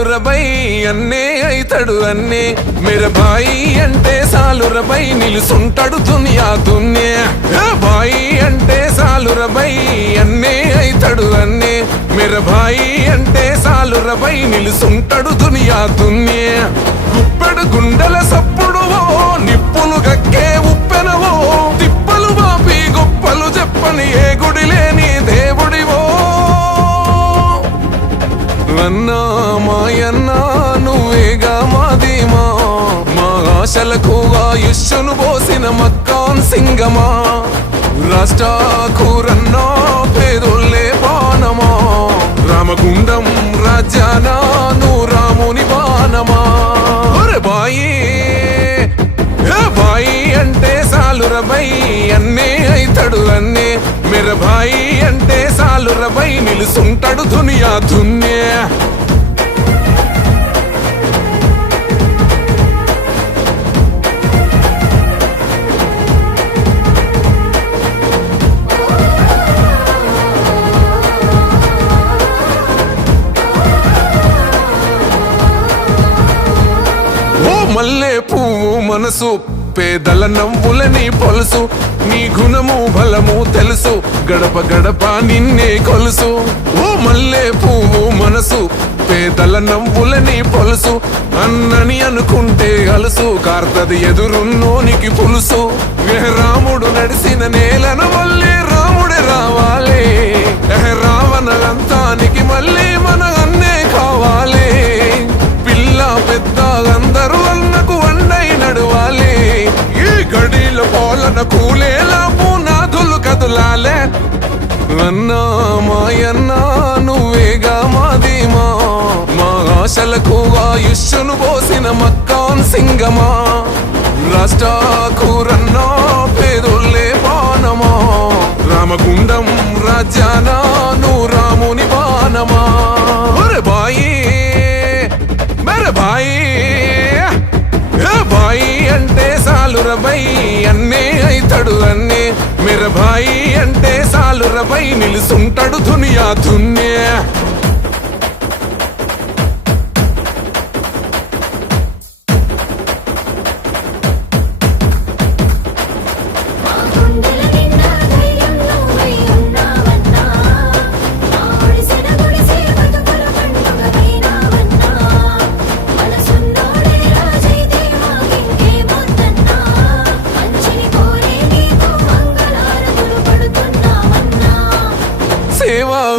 సాలురబై అన్నే అయితడు అన్నే మేరా భాయి అంటే సాలురబై నిలుసుంటాడు దునియా దున్యా భాయి అంటే సాలురబై అన్నే అయితడు అన్నే మేరా భాయి అంటే సాలురబై నిలుసుంటాడు దునియా దున్యా గుప్పెడు గుండెల సప్పుడువో నిప్పులు గక్కే ఉప్పెనవో తిప్పలు బాపి గొప్పలు చెప్పని ఏ గుడి లేని దేవుడివో అన్నా మాయన్నా నువ్వేగా మాదీమా మా ఆశలకు ఆయుష్ను పోసిన మక్కాన్ సింగమా రాష్ట్రాకూరన్నా పేదోళ్ళే బాణమా రామగుండం రాజ్యానా నువ్వు రాముని బాణమా బాయి భాయి అంటే సాలురబై అన్నే అయితడు అన్నే మేరా భాయి అంటే సాలురబై నిలుసుంటాడు దునియా దున్యా మల్లె పువ్వు మనసు పేదల నవ్వులని పొలుసు నీ గుణము బలము తెలుసు గడప గడప నిన్నే కొలుసు ఓ మల్లె పువ్వు మనసు పేదల నవ్వులని పొలుసు అన్నని అనుకుంటే అలుసు కార్తది ఎదురున్నోనికి పులుసు రాముడు నడిసిన నేలను మళ్ళీ రాముడే రావాలి రావణలంతానికి మళ్ళీ మన అన్నే కావాలి పిల్ల పెద్ద అందరూ అన్నకు అండై నడవాలి ఈ గడిలో పోలన కూలేలా పునాదులు కదులాలే అన్నా మాయన్నా నువ్వేగా మాదీమా మా ఆశలకు ఆయుష్ను పోసిన మక్కాన్ సింగమా రాష్ట్రాకూరన్నా పేదోళ్ళే బాణమా రామగుండం రాజ్యానా నువ్వు రాముని బాణమా బాయి భాయి అంటే సాలురబై అన్నే అయితడు అన్నే మేరా భాయి అంటే సాలురబై నిలుసుంటాడు దునియా దున్యా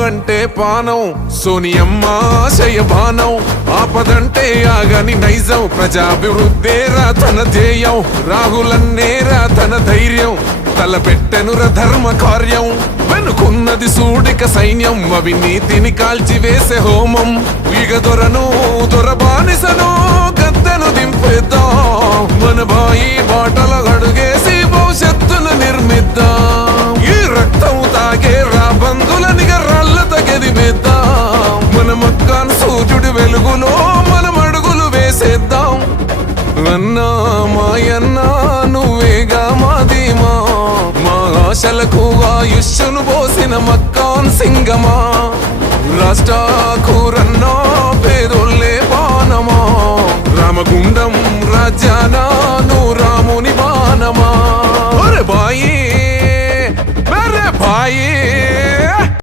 అంటే పానం సోనియమ్మ ఆశయ బాణం ఆపదంటే ఆగని నైజం ప్రజాభివృద్ధేరా తన ధ్యేయం రాహులన్నేరా తన ధైర్యం తలపెట్టెనుర ధర్మ కార్యం వెనుకున్నది సూడిక సైన్యం అవినీతిని కాల్చివేసే హోమం ఇగ దొరను దొరబానిసను గద్దెను దింపేద్దాం మన బాయి బాటల అడుగేసి భవిష్యత్తును నిర్మిద్దాం ఈ రక్తం తాగే రాబందులనిగ రాళ్ళత గెదిమేద్దాం మన మక్కాన్ సూర్యుడి వెలుగులో మనం అడుగులు వేసేద్దాం అన్నా మాయన్నా నువ్వేగా మాదీమా మా ఆశలకు ఆయుష్ను పోసిన మక్కాన్ సింగమా రాష్ట్రాకూరన్నా